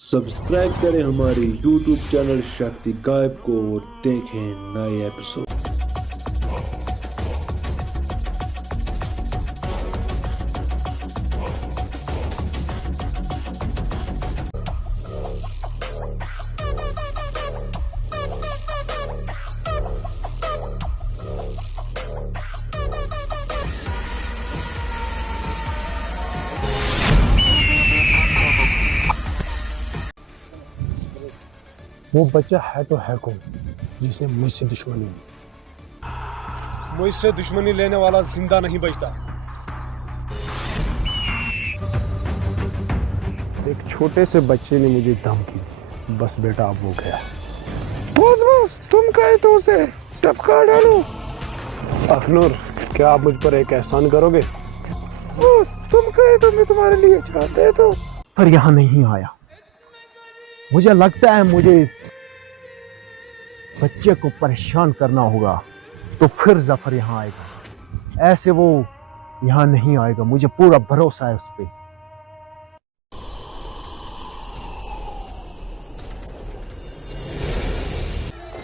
Subscribe करें हमारे YouTube channel शक्ति गायब को और देखें नए एपिसोड। वो बच्चा है तो है कौन जिसने मुझसे दुश्मनी ली? मुझसे दुश्मनी लेने वाला जिंदा नहीं बचता। एक छोटे से बच्चे ने मुझे धमकी दी। बस बेटा अब वो गया। बॉस तुम कहे तो उसे टपका डालो। अखनूर, क्या आप मुझ पर एक एहसान करोगे? बॉस तुम कहे तो मैं तुम्हारे लिए जान दे दूं। पर यहाँ नहीं आया। मुझे लगता है मुझे इस बच्चे को परेशान करना होगा तो फिर जफर यहाँ आएगा। ऐसे वो यहाँ नहीं आएगा, मुझे पूरा भरोसा है उस पर।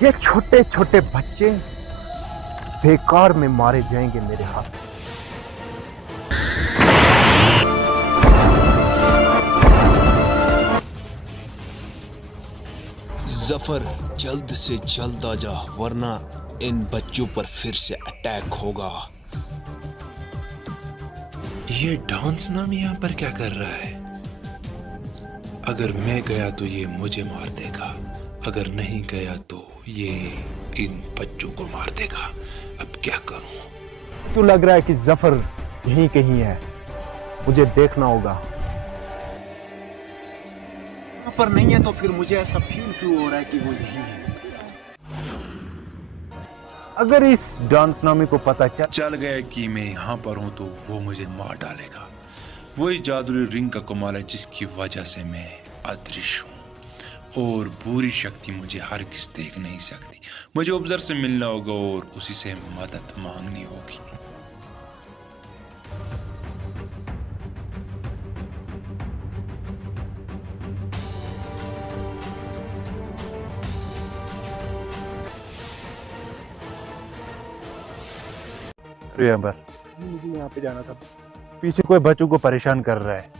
ये छोटे छोटे बच्चे बेकार में मारे जाएंगे मेरे हाथ। जफर जल्द से जल्द आ जा, वरना इन बच्चों पर फिर से अटैक होगा। ये डांस नाम यहाँ पर क्या कर रहा है? अगर मैं गया तो ये मुझे मार देगा, अगर नहीं गया तो ये इन बच्चों को मार देगा। अब क्या करूं? तो लग रहा है कि जफर यहीं कहीं है, मुझे देखना होगा। पर नहीं है तो फिर मुझे ऐसा फील क्यों हो रहा है कि वो यही है। अगर इस डांस नामी को पता चल गया कि मैं यहाँ पर हूँ तो वो मुझे मार डालेगा। वही जादुई रिंग का कमाल है जिसकी वजह से मैं अदृश्य हूँ और बुरी शक्ति मुझे हरगिज़ देख नहीं सकती। मुझे ऑब्जर्वर से मिलना होगा और उसी से मदद मांगनी होगी। मुझे यहाँ पे जाना था। पीछे कोई बच्चों को परेशान कर रहा है।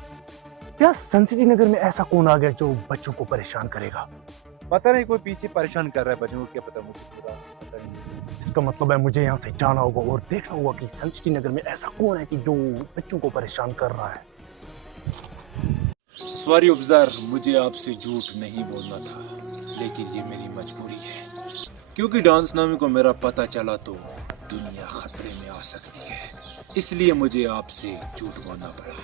क्या सनसिटी नगर में ऐसा कौन आ गया जो बच्चों को परेशान करेगा? पता नहीं, कोई पीछे परेशान कर रहा है बच्चों को, क्या पता, मुझे पूरा पता नहीं। इसका मतलब है मुझे यहाँ से जाना होगा और देखना होगा कि सनसिटी नगर में ऐसा कौन है कि जो बच्चों को परेशान कर रहा है। सॉरी ऑब्जर्वर, मुझे आपसे झूठ नहीं बोलना था, लेकिन ये मेरी मजबूरी है, क्योंकि डांस नामी को मेरा पता चला तो दुनिया खतरे में आ सकती है, इसलिए मुझे आपसे झूठ बोलना पड़ा।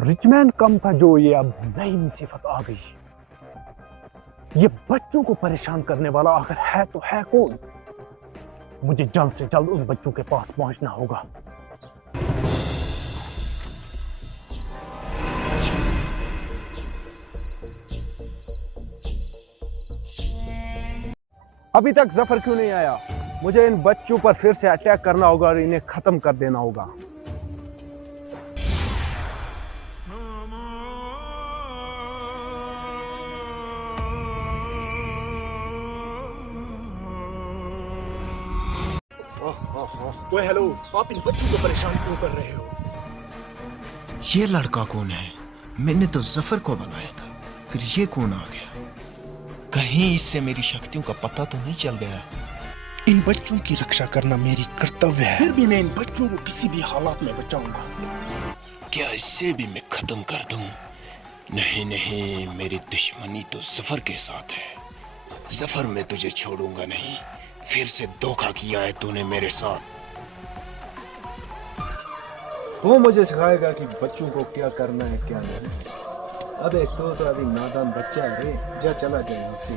रिचमैन कम था जो ये अब नई मुसीबत आ गई। ये बच्चों को परेशान करने वाला अगर है तो है कौन? मुझे जल्द से जल्द उन बच्चों के पास पहुंचना होगा। अभी तक जफर क्यों नहीं आया? मुझे इन बच्चों पर फिर से अटैक करना होगा और इन्हें खत्म कर देना होगा। ओए हेलो, आप इन बच्चों को परेशान क्यों कर रहे हो? ये लड़का कौन है? मैंने तो जफर को बुलाया था, फिर ये कौन आ गया? कहीं इससे मेरी शक्तियों का पता तो नहीं चल गया? इन बच्चों की रक्षा करना मेरी कर्तव्य है, फिर भी मैं इन बच्चों को किसी भी हालात में बचाऊंगा। क्या इससे भी मैं खत्म कर दूं? नहीं नहीं, मेरी दुश्मनी तो जफर के साथ है। जफर, मैं तुझे छोड़ूंगा नहीं। फिर से धोखा किया है तूने मेरे साथ। वो मुझे सिखाएगा कि बच्चों को क्या करना है क्या नहीं। अबे तो अभी नादान बच्चा है रे, जा चला जाए यहाँ से।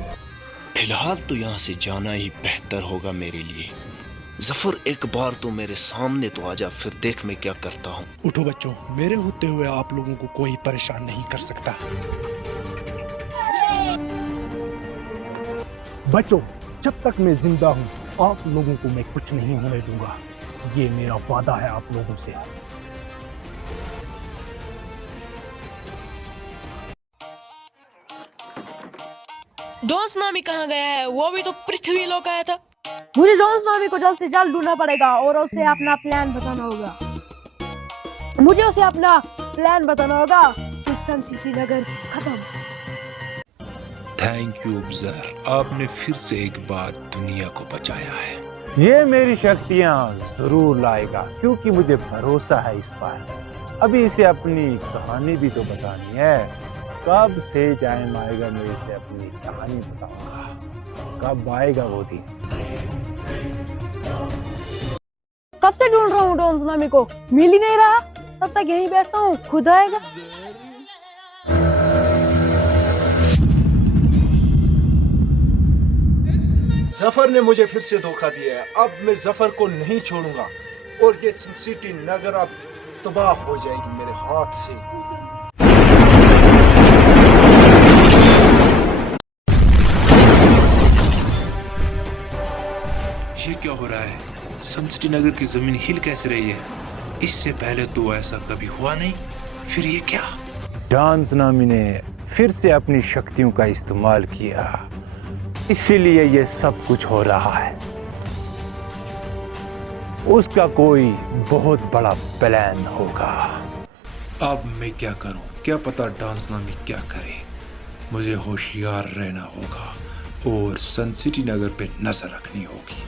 फिलहाल तो यहाँ से जाना ही बेहतर होगा मेरे लिए। जफर, एक बार तो मेरे सामने तो आजा, फिर देख मैं क्या करता हूँ। उठो बच्चों, मेरे होते हुए आप लोगों को कोई परेशान नहीं कर सकता। बच्चों, जब तक मैं जिंदा हूं आप लोगों को मैं कुछ नहीं होने दूंगा, ये मेरा वादा है आप लोगों से। डॉन सुनामी कहाँ गया है? वो भी तो पृथ्वी लोक आया था। मुझे डॉन सुनामी को जल्द से जल्द ढूंढना पड़ेगा और उसे अपना प्लान बताना होगा। मुझे उसे अपना प्लान बताना होगा। सन सिटी नगर खत्म। थैंक यू ऑब्जर, आपने फिर से एक बार दुनिया को बचाया है। ये मेरी शक्तियाँ जरूर लाएगा क्योंकि मुझे भरोसा है इस पर। अभी इसे अपनी कहानी भी तो बतानी है। कब से टाइम आएगा मैं इसे अपनी कहानी बताऊंगा। कब आएगा वो दिन? कब से ढूंढ रहा हूँ डॉन सुनामी को, मिल ही नहीं रहा। तब तक यहीं बैठता हूँ, खुद आएगा। जफर ने मुझे फिर से धोखा दिया है। अब मैं जफर को नहीं छोड़ूंगा और ये सिटी नगर अब तबाह हो जाएगी मेरे हाथ से। ये क्या हो रहा है? सनसिटी नगर की जमीन हिल कैसे रही है? इससे पहले तो ऐसा कभी हुआ नहीं। फिर ये क्या? डॉन सुनामी ने फिर से अपनी शक्तियों का इस्तेमाल किया, इसीलिए ये सब कुछ हो रहा है। उसका कोई बहुत बड़ा प्लान होगा। अब मैं क्या करूं? क्या पता डॉन सुनामी क्या करे। मुझे होशियार रहना होगा और सनसिटी नगर पे नजर रखनी होगी।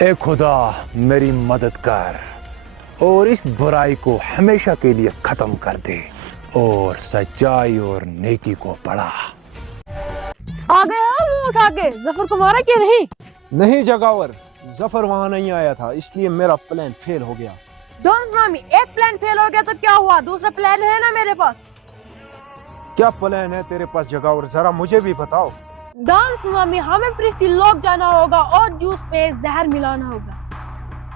ए खुदा मेरी मदद कर और इस बुराई को हमेशा के लिए खत्म कर दे और सच्चाई और नेकी को बढ़ा। आ गया मुंह उठा के। जफर को मारा क्या? नहीं जगावर, जफर वहां नहीं आया था, इसलिए मेरा प्लान फेल हो गया। डॉन सुनामी, एक प्लान फेल हो गया तो क्या हुआ? दूसरा प्लान है ना मेरे पास। क्या प्लान है तेरे पास जगावर? जरा मुझे भी बताओ। डॉन सुनामी, हमें पृथ्वी लोक जाना होगा और जूस पे जहर मिलाना होगा।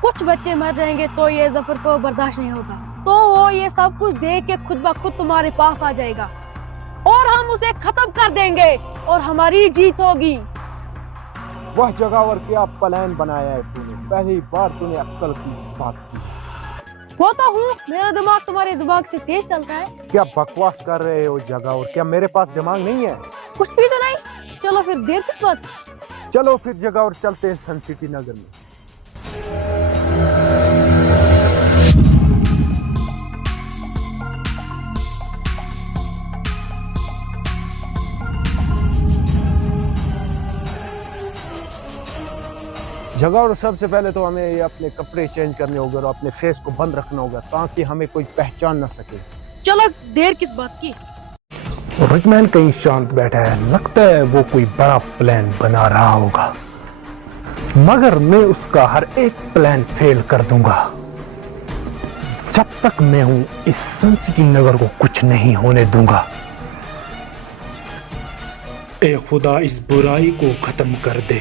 कुछ बच्चे मर जाएंगे तो ये जफर को बर्दाश्त नहीं होगा, तो वो ये सब कुछ देख के खुद ब खुद तुम्हारे पास आ जाएगा और हम उसे खत्म कर देंगे और हमारी जीत होगी। वह जगावर क्या प्लान बनाया है तूने? पहली बार तूने अक्ल की बात की। वो तो हूँ, मेरा दिमाग तुम्हारे दिमाग से तेज चलता है। क्या बकवास कर रहे हो जगावर? क्या मेरे पास दिमाग नहीं है? कुछ भी तो नहीं। चलो फिर देर किस बात? चलो फिर जगावर चलते हैं सन सिटी नगर में। जगावर सबसे पहले तो हमें ये अपने कपड़े चेंज करने होंगे और अपने फेस को बंद रखना होगा ताकि हमें कोई पहचान ना सके। चलो देर किस बात की? रिचमैन कहीं शांत बैठा है, लगता है वो कोई बड़ा प्लान बना रहा होगा, मगर मैं उसका हर एक प्लान फेल कर दूंगा। जब तक मैं हूं इस सनसिटी नगर को कुछ नहीं होने दूंगा। ए खुदा, इस बुराई को खत्म कर दे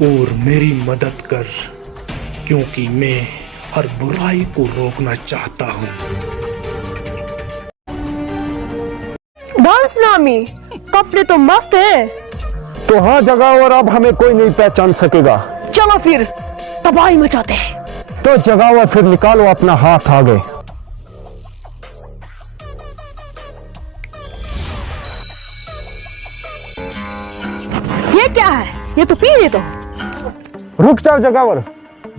और मेरी मदद कर, क्योंकि मैं हर बुराई को रोकना चाहता हूँ। डॉन सुनामी, कपड़े तो मस्त है। तो हाँ जगावर, अब हमें कोई नहीं पहचान सकेगा। चलो फिर तबाही मचाते हैं। तो जगावर फिर निकालो अपना हाथ आगे। ये क्या है? ये तो पी ले तो। रुक जाओ जगावर,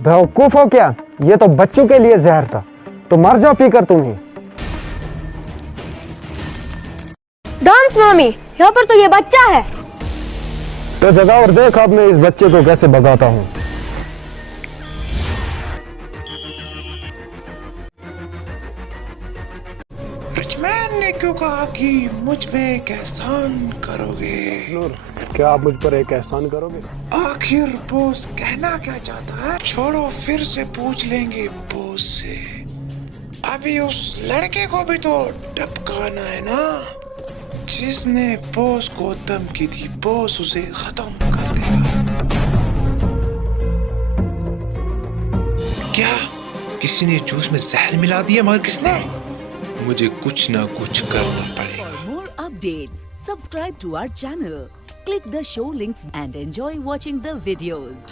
बेवकूफ हो क्या? ये तो बच्चों के लिए जहर था, तो मर जाओ पीकर तुम ही। डॉन सुनामी, यहाँ पर तो ये बच्चा है। तो जगावर देख अब मैं इस बच्चे को कैसे भगाता हूँ। रिचमैन ने क्यों कहा कि मुझ पे एक एहसान करोगे? क्या आप मुझ पर एक एहसान करोगे? आखिर बॉस कहना क्या चाहता है? छोड़ो, फिर से पूछ लेंगे बॉस से। अभी उस लड़के को भी तो टपकाना है ना, जिसने बॉस को धमकी दी। बॉस उसे खत्म कर देगा। क्या किसी ने जूस में जहर मिला दिया? मगर किसने? मुझे कुछ ना कुछ करना पड़ेगा। For more updates, subscribe to our channel, click the show links and enjoy watching the videos.